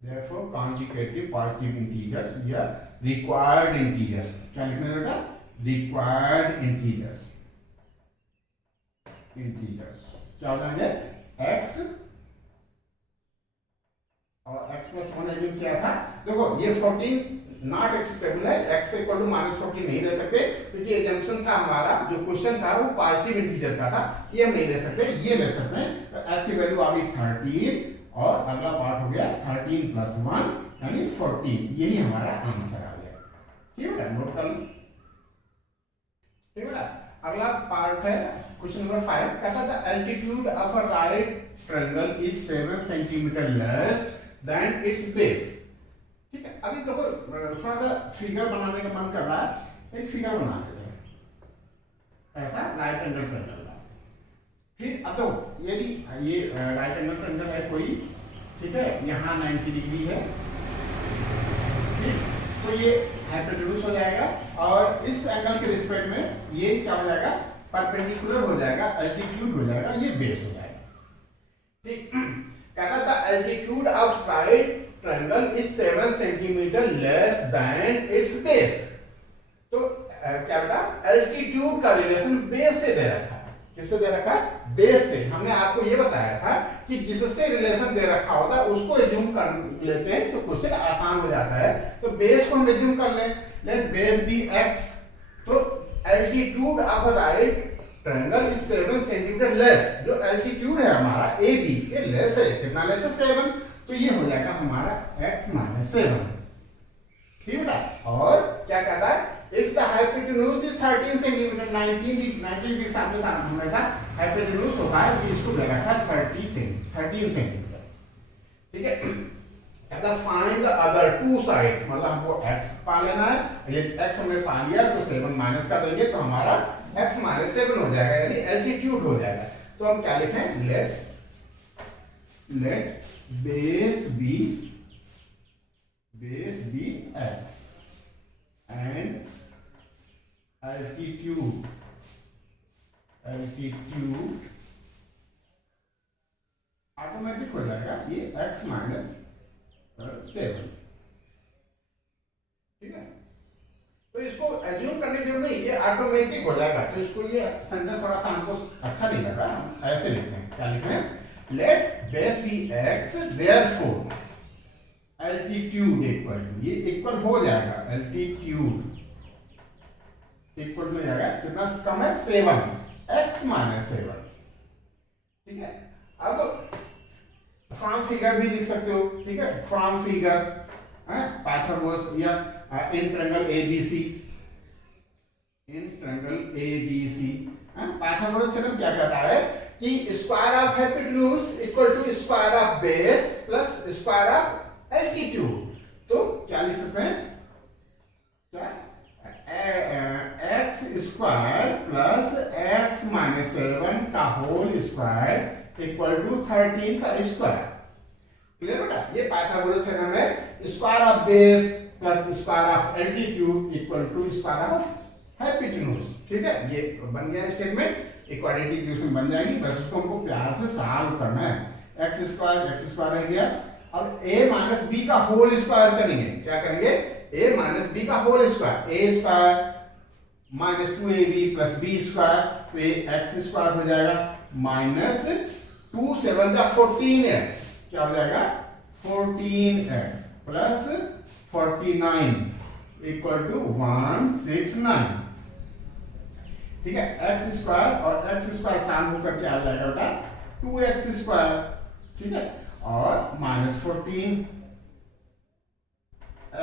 therefore conjugative positive integers या required integers, क्या लिखना है बेटा, required integers क्या हो जाएंगे, x और x प्लस 1 एज्यूम किया था। देखो ये 14 नॉट एक्सेप्टेबल है, x इक्वल टू माइनस 14 नहीं ले सकते, क्योंकि एजम्पशन था हमारा, जो क्वेश्चन था वो पॉजिटिव इंटीजर का था, ये हम नहीं ले सकते, ये ले सकते हैं। तो x की वैल्यू आ गई 13 और अगला पार्ट हो गया 13 प्लस 1 यानी 14, यही हमारा आंसर आ गया। ठीक है, नोट कर लो। ठीक है, अगला पार्ट है क्वेश्चन नंबर 5, कहता था altitude of a right triangle is 7 centimetre less than it's base. ठीक है, अभी देखो थोड़ा सा फिगर बनाने का मन कर रहा है, एक फिगर बना देते हैं ऐसा राइट एंगल ट्रायंगल का। फिर अब तो यदि ये राइट एंगल ट्रायंगल है कोई, ठीक है, यहाँ 90 डिग्री है, ठीक, तो ये हाइपोटेन्यूज हो जाएगा और इस एंगल के रिस्पेक्ट में ये क्या हो जाएगा, परपेंडिकुलर हो जाएगा, एल्टीट्यूड हो जाएगा, ये बेस हो जाएगा। ठीक, कहता था altitude of right triangle is 7 centimetre less than it's base. तो क्या बेटा, एल्टीट्यूड का रिलेशन बेस से दे रखा है। किससे दे रखा है, बेस से। हमने आपको ये बताया था कि जिससे रिलेशन दे रखा होता है उसको एज्यूम कर लेते हैं तो उससे आसान हो जाता है। तो बेस को हम एज्यूम कर लें, लेट बेस बी x। तो altitude of right triangle is 7 centimetre less. जो एल्टीट्यूड है हमारा ए बी ये लेस है, कितना लेस है, 7। तो ये हो जाएगा हमारा x माइनस 7, ठीक बेटा। और क्या कहता है, if the hypotenuse is 13 centimetre, 19 के सामने हमने था हाइपोटेन्यूज होगा ये, इसको दे रखा है 13 सेंटीमीटर, ठीक है। कहता find the other two sides, मतलब हमको x पा लेना है, ये x हमने पा लिया तो 7 माइनस कर देंगे तो हमारा x माइनस 7 हो जाएगा, यानी एल्टीट्यूड हो जाएगा। तो हम क्या लिखें, let base be x and altitude automatic हो जाएगा ये x माइनस 7, ठीक है। तो इसको एज्यूम करने की जरूरत नहीं, ये ऑटोमेटिक हो जाएगा। तो इसको ये सेंटेंस थोड़ा सा हमको अच्छा नहीं लग रहा, हम ऐसे लिखते हैं, क्या लिखते हैं, let base be x therefore altitude equal to, ये इक्वल हो जाएगा, एल्टीट्यूड इक्वल हो जाएगा कितना कम है, 7, x माइनस 7, ठीक है। अब फ्रॉम फिगर भी लिख सकते हो, ठीक है, फ्रॉम फिगर पाइथागोरस या in triangle ABC, Pythagoras theorem क्या कहता है कि square of hypotenuse equal to square of base plus square of altitude. तो क्या लिख सकते हैं, क्या, x square plus x minus 7 का होल स्क्वायर इक्वल टू 13 का स्क्वायर। क्लियर बेटा, ये पाइथागोरस थ्योरम है, square of base plus square of altitude equal to square of hypotenuse, ठीक है। ये बन गया स्टेटमेंट, इक्वालिटी इक्वेशन बन जाएगी, बस उसको हमको प्यार से सॉल्व करना है। एक्स स्क्वायर रह गया, अब a माइनस बी का होल स्क्वायर करेंगे, क्या करेंगे, a माइनस बी का whole square, a square minus 2ab plus b square, तो ये x स्क्वायर हो जाएगा माइनस 2 7 का 14x, क्या हो जाएगा 14x प्लस 49 इक्वल टू 169, ठीक है। एक्स स्क्वायर और एक्स स्क्वायर शाम होकर क्या आ जाएगा बेटा, 2x स्क्वायर, ठीक है, और माइनस 14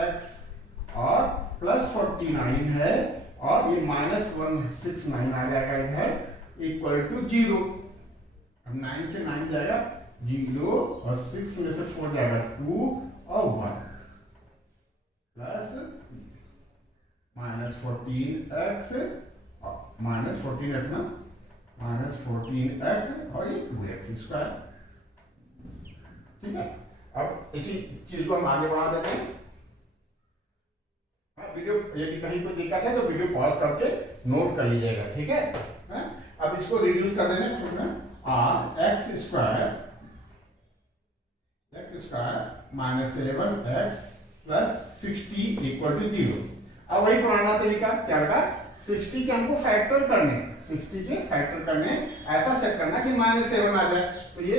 x और प्लस 49 है, और ये माइनस 169 आ जाएगा इधर इक्वल टू 0। अब 9 से 9 जाएगा 0 और 6 में से 4 जाएगा 2 और 1 plus minus 14x minus 14x ना, माइनस 14x और ये 2x स्क्वायर, ठीक है। अब इसी चीज को हम आगे बढ़ा देते हैं। वीडियो यदि कहीं कोई दिक्कत है तो वीडियो पॉज करके नोट कर लीजिएगा, ठीक है। अब इसको रिड्यूस कर देंगे, x square minus 7x plus 60 equal to 0। अब वही पुराना तरीका, क्या बेटा, 60 के हमको फैक्टर करने, 60 के फैक्टर करने, ऐसा सेट करना कि माइनस 7 आ जाए। तो ये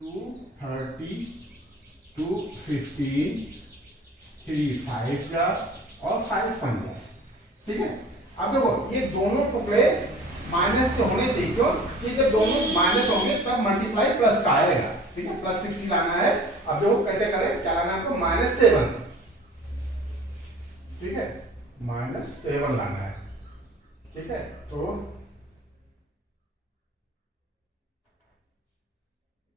230 215 3 5 का और 5 बन जाए, ठीक है। अब देखो ये दोनों टुकड़े माइनस के होने चाहिए, क्यों कि जब दोनों माइनस होंगे तब मल्टीप्लाई प्लस का आएगा, ठीक है। प्लस 60 लाना है, अब देखो कैसे करें, क्या लाना है आपको, माइनस 7, ठीक है, माइनस 7 लाना है, ठीक है। तो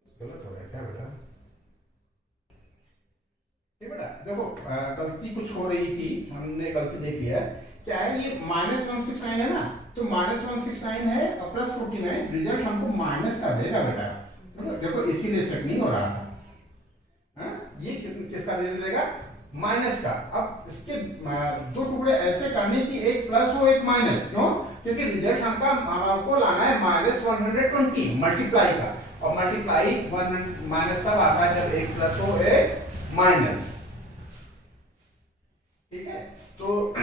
गलत हो गया क्या बेटा, देखो गलती कुछ हो रही थी, हमने गलती देखी है। क्या है, ये -169 है ना, तो -169 है और +49, रिजल्ट हमको माइनस का देगा बेटा। देखो इसीलिए सेट नहीं हो रहा था। ये किसका रिजल्ट देगा, माइनस का। अब इसके दो टुकड़े ऐसे करने की एक प्लस हो एक माइनस, क्यों, क्योंकि रिजल्ट हमको लाना है -120 मल्टीप्लाई का, और मल्टीप्लाई माइनस तब आता है जब एक प्लस हो एक माइनस। ठीक है, तो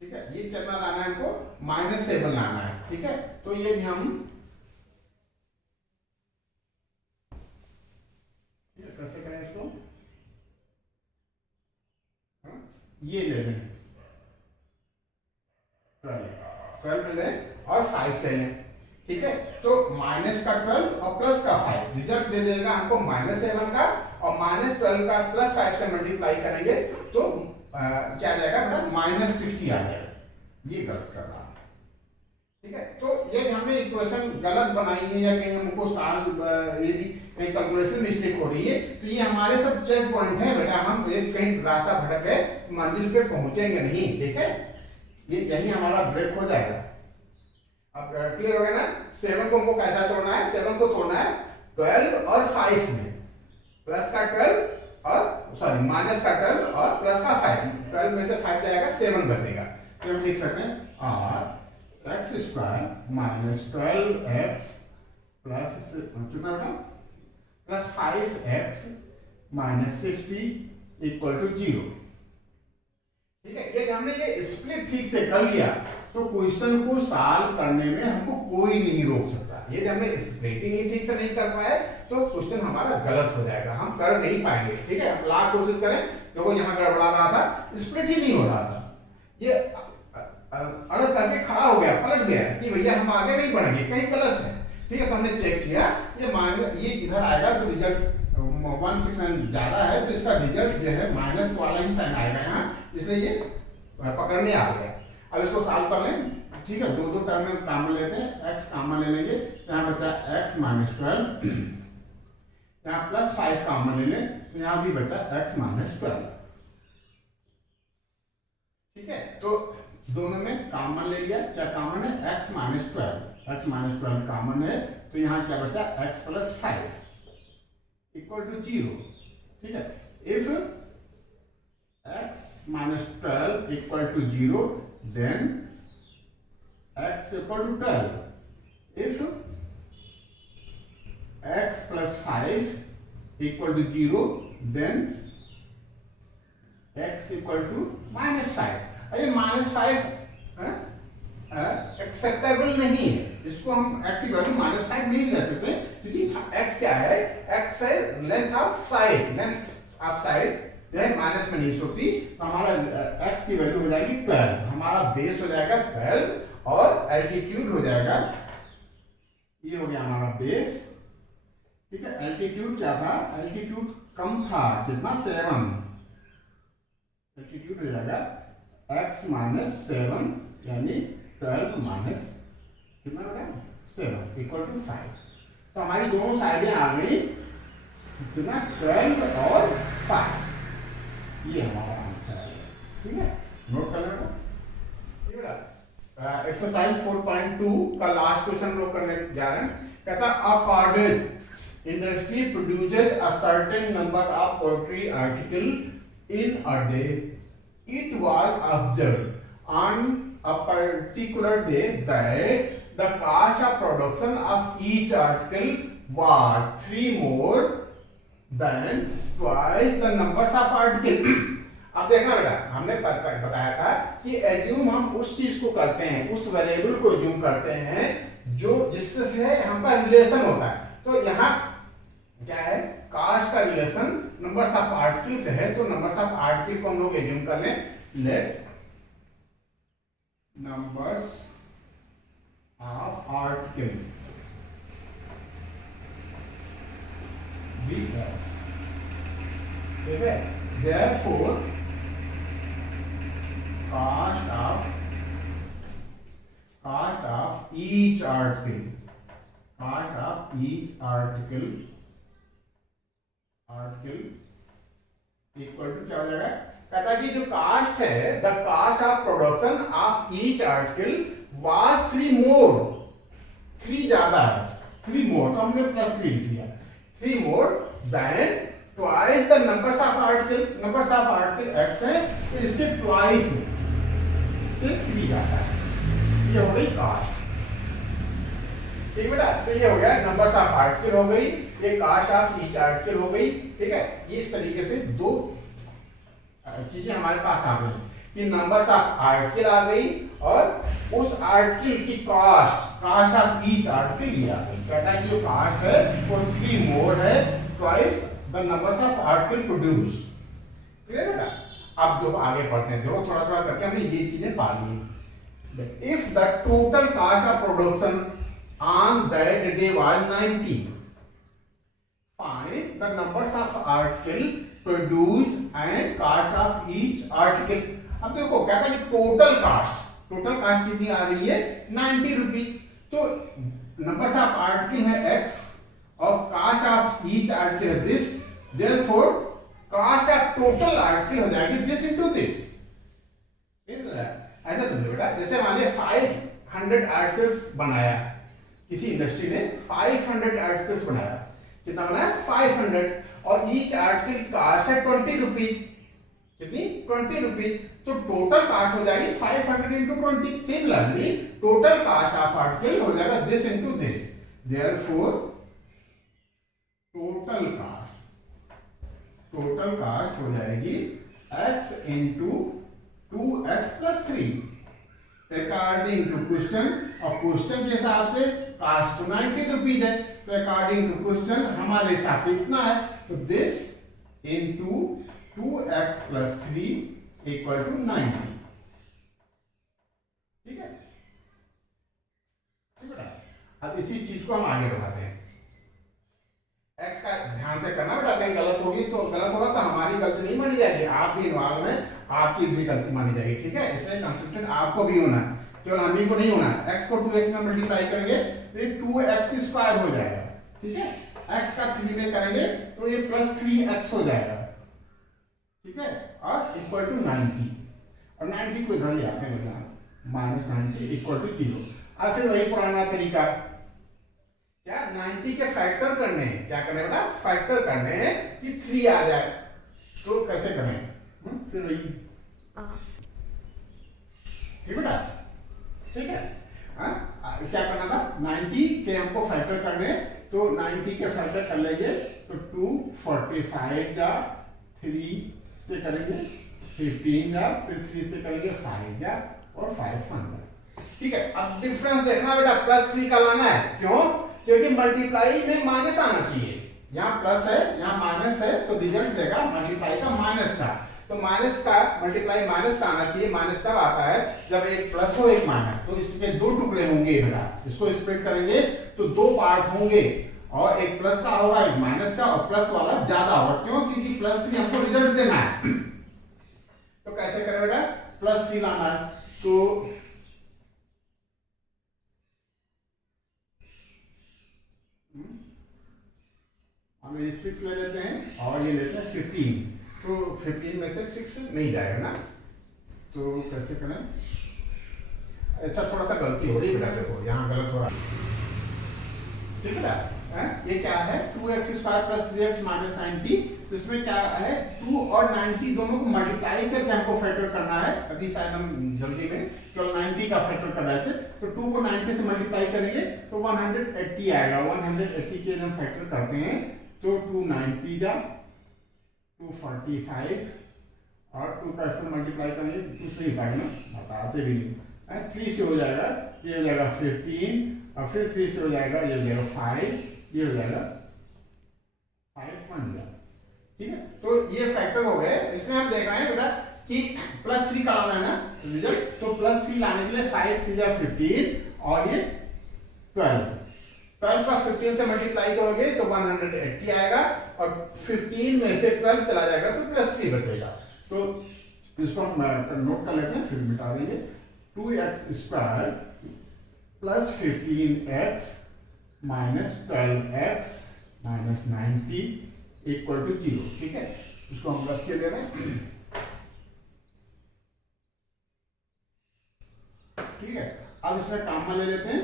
ठीक है, ये कितना लाना है हमको, -7 लाना है। ठीक है, तो ये भी हम कैसे करें इसको, ये ले लें 12 ले और 5 ले लें। ठीक है, तो माइनस का 12 और प्लस का 5 रिजल्ट दे देगा हमको -7 का, और -12 का +5 से मल्टीप्लाई करेंगे तो क्या जाएगा बेटा, -60 आ जाएगा। ये गलत कर रहा है। ठीक है, तो ये हमने इक्वेशन गलत बनाई है, या कहीं हमको यदि कहीं कैलकुलेशन मिस्टेक हो रही है, तो ये हमारे सब चेक पॉइंट है बेटा। हम कहीं रास्ता भटक गए, मंजिल पे पहुंचेंगे नहीं। ठीक है, ये यही हमारा ब्रेक हो जाएगा। अब क्लियर हो गया ना। 7 को हमको कैसा तोड़ना है, 7 को तोड़ना है 12 और 5 में, प्लस का 12 और सॉरी माइनस का 12 और प्लस का 5, 12 में से 5 जाएगा 7 बचेगा। तो हम लिख सकते हैं r x² minus 12x plus कितना बेटा, plus 5x minus 60 equal to 0। ठीक है, ये हमने ये स्प्लिट ठीक से कर लिया तो क्वेश्चन को सॉल्व करने में हमको कोई नहीं रोक सकता। ये हमने स्प्लिटिंग ही ठीक से नहीं कर पाए तो क्वेश्चन हमारा गलत हो जाएगा, हम कर नहीं पाएंगे। ठीक है, हम लाख कोशिश करें, देखो यहाँ गड़बड़ा रहा था, स्प्लिट ही नहीं हो रहा था, ये अड़क करके खड़ा हो गया, पलट गया कि भैया हम आगे नहीं बढ़ेंगे, कहीं गलत है। ठीक है, तो हमने चेक किया, ये इधर आएगा तो रिजल्ट 169 ज्यादा है, तो इसका रिजल्ट जो है माइनस वाला ही साइन आएगा यहाँ, इसलिए ये पकड़ने आ गया। अब इसको सॉल्व कर लें। ठीक है, दो टर्म में कॉमन लेते हैं, x कॉमन ले लेंगे, यहाँ बचा x माइनस 12, यहाँ प्लस 5 कॉमन ले लें तो यहाँ भी बचा x माइनस 12। ठीक है, तो दोनों में कॉमन ले लिया, क्या कॉमन है, x माइनस 12 कॉमन है, तो यहाँ क्या बचा, x प्लस 5 इक्वल टू 0। ठीक है, if x minus 12 equal to 0, then x equal to 12. If x plus 5 equal to 0, then x equal to minus 5. अरे -5 एक्सेप्टेबल नहीं है, इसको हम x की वैल्यू -5 नहीं ले सकते, क्योंकि x क्या है, x है लेंथ ऑफ साइड यह माइनस में नहीं सकती, तो हमारा x की वैल्यू हो जाएगी 12, हमारा बेस हो जाएगा 12 और एल्टीट्यूड हो जाएगा, ये हो गया हमारा बेस। ठीक है, एल्टीट्यूड क्या था, एल्टीट्यूड कम था, कितना 7, एल्टीट्यूड हो जाएगा x माइनस 7 यानी 12 माइनस कितना हो गया 7 इक्वल टू 5। तो हमारी दोनों साइडें आ गई कितना 12 और 5, ये हमारा आंसर है। ठीक है, नोट कर लेना। एक्सरसाइज 4.2 का लास्ट क्वेश्चन हम लोग करने जा रहे हैं। कहता a cottage industry produces a certain number of poultry article in a day. It was observed on a particular day that the cost of production of each article was 3 more than twice the numbers of article। अब देखना बेटा, हमने बताया था कि एज्यूम हम उस चीज को करते हैं, उस वेरिएबल को एज्यूम करते हैं जो जिससे हमारा रिलेशन होता है। तो यहाँ क्या है, कास्ट का रिलेशन नंबर्स ऑफ आर्टिकल से है, तो नंबर्स ऑफ आर्टिकल को हम लोग एज्यूम कर लें, let numbers of article be x. ठीक है, therefore cost of each article article equal to क्या हो जाएगा, कहता कि जो कास्ट है, the cost of production of each article was 3 more, 3 ज्यादा है, 3 मोर, तो हमने +3 लिख दिया, 3 more than twice the numbers of article, numbers of article x है तो इसके ट्वाइस से 3 ज्यादा है, ये हो गई कास्ट। ठीक बेटा, तो ये हो गया नंबर्स ऑफ आर्टिकल हो गई, ये कास्ट ऑफ ईच आर्टिकल हो गई। ठीक है, ये इस तरीके से दो चीजें हमारे पास आ गई कि नंबर्स ऑफ आर्टिकल आ गई और उस आर्टिकल की cost, cost of each article ये आ गई। कहता है कि जो कास्ट है वो 3 मोर है twice the numbers of article produce. Clear है ना? अब जो आगे पढ़ते हैं, जो थोड़ा थोड़ा करके हमने ये चीजें पा ली। If the total cost of production on that day was 90, find the numbers of article produced and cost of each article। अब देखो कहता है टोटल कास्ट, टोटल कास्ट कितनी आ रही है 90 रुपीज, तो नंबर्स ऑफ आर्टिकल है x और कास्ट ऑफ ईच आर्टिकल है this, therefore cost of total article हो जाएगी दिस इनटू दिस। ऐसा समझो बेटा, जैसे मान लिया 500 आर्टिकल्स बनाया, किसी इंडस्ट्री ने 500 आर्टिकल्स बनाया, कितना बनाया 500, और ईच आर्टिकल की कास्ट है 20 रुपीज, कितनी 20 रुपीज, तो टोटल कास्ट हो जाएगी 500 into 20। Similarly total cost of article हो जाएगा this into this, therefore total cost हो जाएगी x into 2x plus 3 according to question, और क्वेश्चन के हिसाब से कास्ट तो 90 रुपीज है, तो अकॉर्डिंग टू क्वेश्चन हमारे हिसाब से इतना है, तो this into 2x plus 3 equal to 90। ठीक है, अब इसी चीज को हम आगे बढ़ाते हैं। x का ध्यान से करना बेटा, कहीं गलत होगी तो गलत होगा तो हमारी गलती नहीं मानी जाएगी, आप भी इन्वॉल्व हैं, आपकी भी गलती मानी जाएगी। ठीक है, इसलिए कंसिस्टेंट आपको भी होना है, केवल हम ही को नहीं होना। x को 2x में मल्टीप्लाई करेंगे तो ये 2x स्क्वायर हो जाएगा। ठीक है, x का 3 में करेंगे तो ये प्लस 3x हो जाएगा। ठीक है, और इक्वल टू 90, और 90 को इधर ले आते हैं बेटा, माइनस 90 इक्वल टू 0। और फिर वही पुराना तरीका, क्या 90 के फैक्टर करने हैं, क्या करने बेटा फैक्टर करने हैं कि 3 आ जाए, तो कैसे करें, फिर वही। ठीक बेटा, ठीक है, क्या करना था 90 के हमको फैक्टर करने, तो 90 के फैक्टर कर लेंगे तो 245 जा 3 से करेंगे 15 जा, फिर 3 से करेंगे 5 जा, और 500। ठीक है, अब डिफरेंस देखना बेटा, +3 का लाना है, क्यों, क्योंकि मल्टीप्लाई में माइनस आना चाहिए, यहाँ प्लस है यहाँ माइनस है, तो रिजल्ट देगा मल्टीप्लाई का माइनस का, तो माइनस का मल्टीप्लाई माइनस का आना चाहिए। माइनस कब आता है, जब एक प्लस हो एक माइनस, तो इसमें 2 टुकड़े होंगे बेटा, इसको स्प्लिट करेंगे तो 2 पार्ट होंगे, और एक प्लस का होगा एक माइनस का, और प्लस वाला ज्यादा होगा, क्यों, क्योंकि +3 हमको रिजल्ट देना है। तो कैसे करें बेटा, +3 लाना है, तो हम ये 6 ले लेते हैं और ये लेते हैं 15, तो 15 में से 6 नहीं जाएगा ना, तो कैसे करें। अच्छा, थोड़ा सा गलती हो रही है बेटा, देखो यहाँ गलत हो रहा है। ठीक है ना, ये क्या है 2x square plus 3x minus 90, तो इसमें क्या है 2 और 90 दोनों को मल्टीप्लाई करके हमको फैक्टर करना है। अभी शायद हम जल्दी में केवल 90 का फैक्टर कर रहे थे, तो 2 को 90 से मल्टीप्लाई करेंगे तो 180 आएगा, 180 के हम फैक्टर करते हैं तो 290 जा 245, और 2 का इसको मल्टीप्लाई करेंगे दूसरी बार में बताते भी नहीं, 3 से हो जाएगा, ये हो जाएगा 15, और फिर 3 से हो जाएगा, ये हो जाएगा 5, ये हो जाएगा 500। ठीक है, तो ये फैक्टर हो गए। इसमें हम देख रहे हैं बेटा कि +3 का लाना है ना रिजल्ट, तो +3 लाने के लिए 5 3 जा 15, और ये 12 का 15 से मल्टीप्लाई करोगे तो 180 आएगा, और 15 में से 12 चला जाएगा तो +3 बचेगा। तो इसको हम नोट कर लेते हैं, फिर मिटा देंगे। 2x square plus 15x minus 12x minus 90 equal to 0, ठीक है। इसको हम रख के दे रहे हैं, ठीक है। अब इसमें कॉमन ले लेते हैं,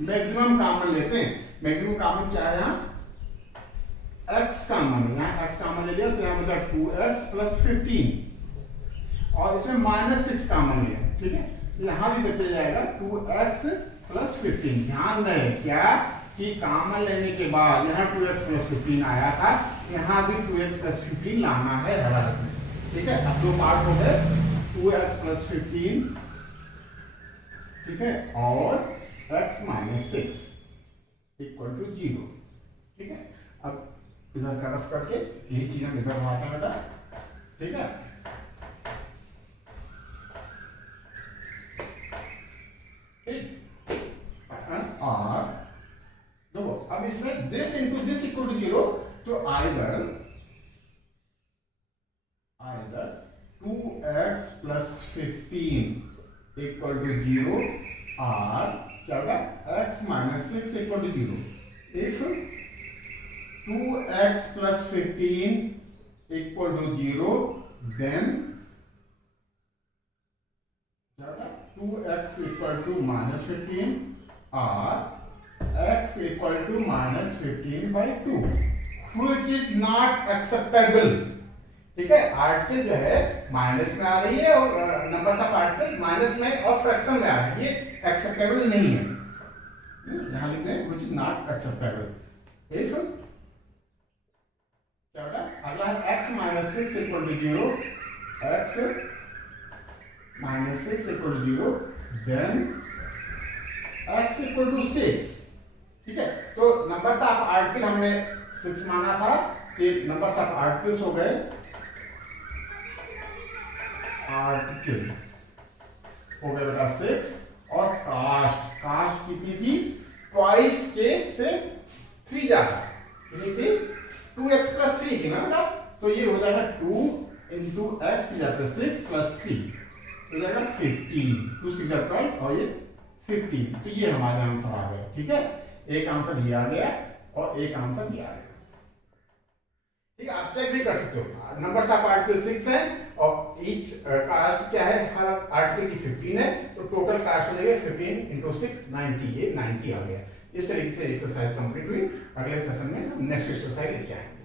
मैक्सिमम कॉमन लेते हैं। मैक्सिमम कॉमन क्या है यहाँ, x कॉमन है, यहाँ x कॉमन ले लिया तो यहाँ मतलब 2x प्लस 15 और इसमें -6 कॉमन लिया, ठीक है। यहाँ भी बचा जाएगा 2x प्लस 15। ध्यान रहे क्या कि कॉमन लेने के बाद यहाँ 2x प्लस 15 आया था, यहाँ भी 2x प्लस 15 लाना है हर हालत में, ठीक है। अब दो पार्ट हो गए, 2x प्लस 15, ठीक है, और x माइनस 6 इक्वल टू 0, ठीक है। अब इधर का रफ करके यही चीज हम इधर बनाते हैं बेटा, ठीक है। और देखो अब इसमें this into this equal to 0, तो either 2x plus 15 equal to 0 और क्या होगा x minus 6 equal to 0। If 2x plus 15 equal to 0, then 2x equal to minus 15 or x equal to minus 15 by 2, which is not acceptable, ठीक है। आर्टिकल जो है माइनस में आ रही है और नंबर्स ऑफ आर्टिकल माइनस में और फ्रैक्शन में आ रही है, ये एक्सेप्टेबल नहीं है। यहाँ लिखते हैं which is not acceptable। if क्या होगा अगला है x minus 6 equal to 0, x minus 6 equal to 0, then x equal to 6, ठीक है। तो नंबर्स ऑफ आर्टिकल हमने 6 माना था कि नंबर्स ऑफ आर्टिकल्स हो गए, आर्टिकल हो गए बेटा 6 और कास्ट कितनी थी, ट्वाइस के से 3 ज्यादा, कितनी थी 2x प्लस 3 थी ना बेटा, तो ये हो जाएगा 2 इंटू एक्स जाता 6 प्लस 3 हो जाएगा 15, 2 6 12 और ये 15, तो ये हमारे आंसर आ गया, ठीक है। एक आंसर ये आ गया और एक आंसर ये आ गया, ठीक है। आप चेक भी कर सकते हो, नंबर्स ऑफ आर्टिकल 6 है और ईच कास्ट क्या है, हर आर्टिकल की 15 है, तो टोटल कास्ट हो जाएगा 15 इंटू 6 90, ये 90 आ गया। इस तरीके से एक्सरसाइज कंप्लीट हुई। अगले सेशन में हम नेक्स्ट एक्सरसाइज लेके आएंगे।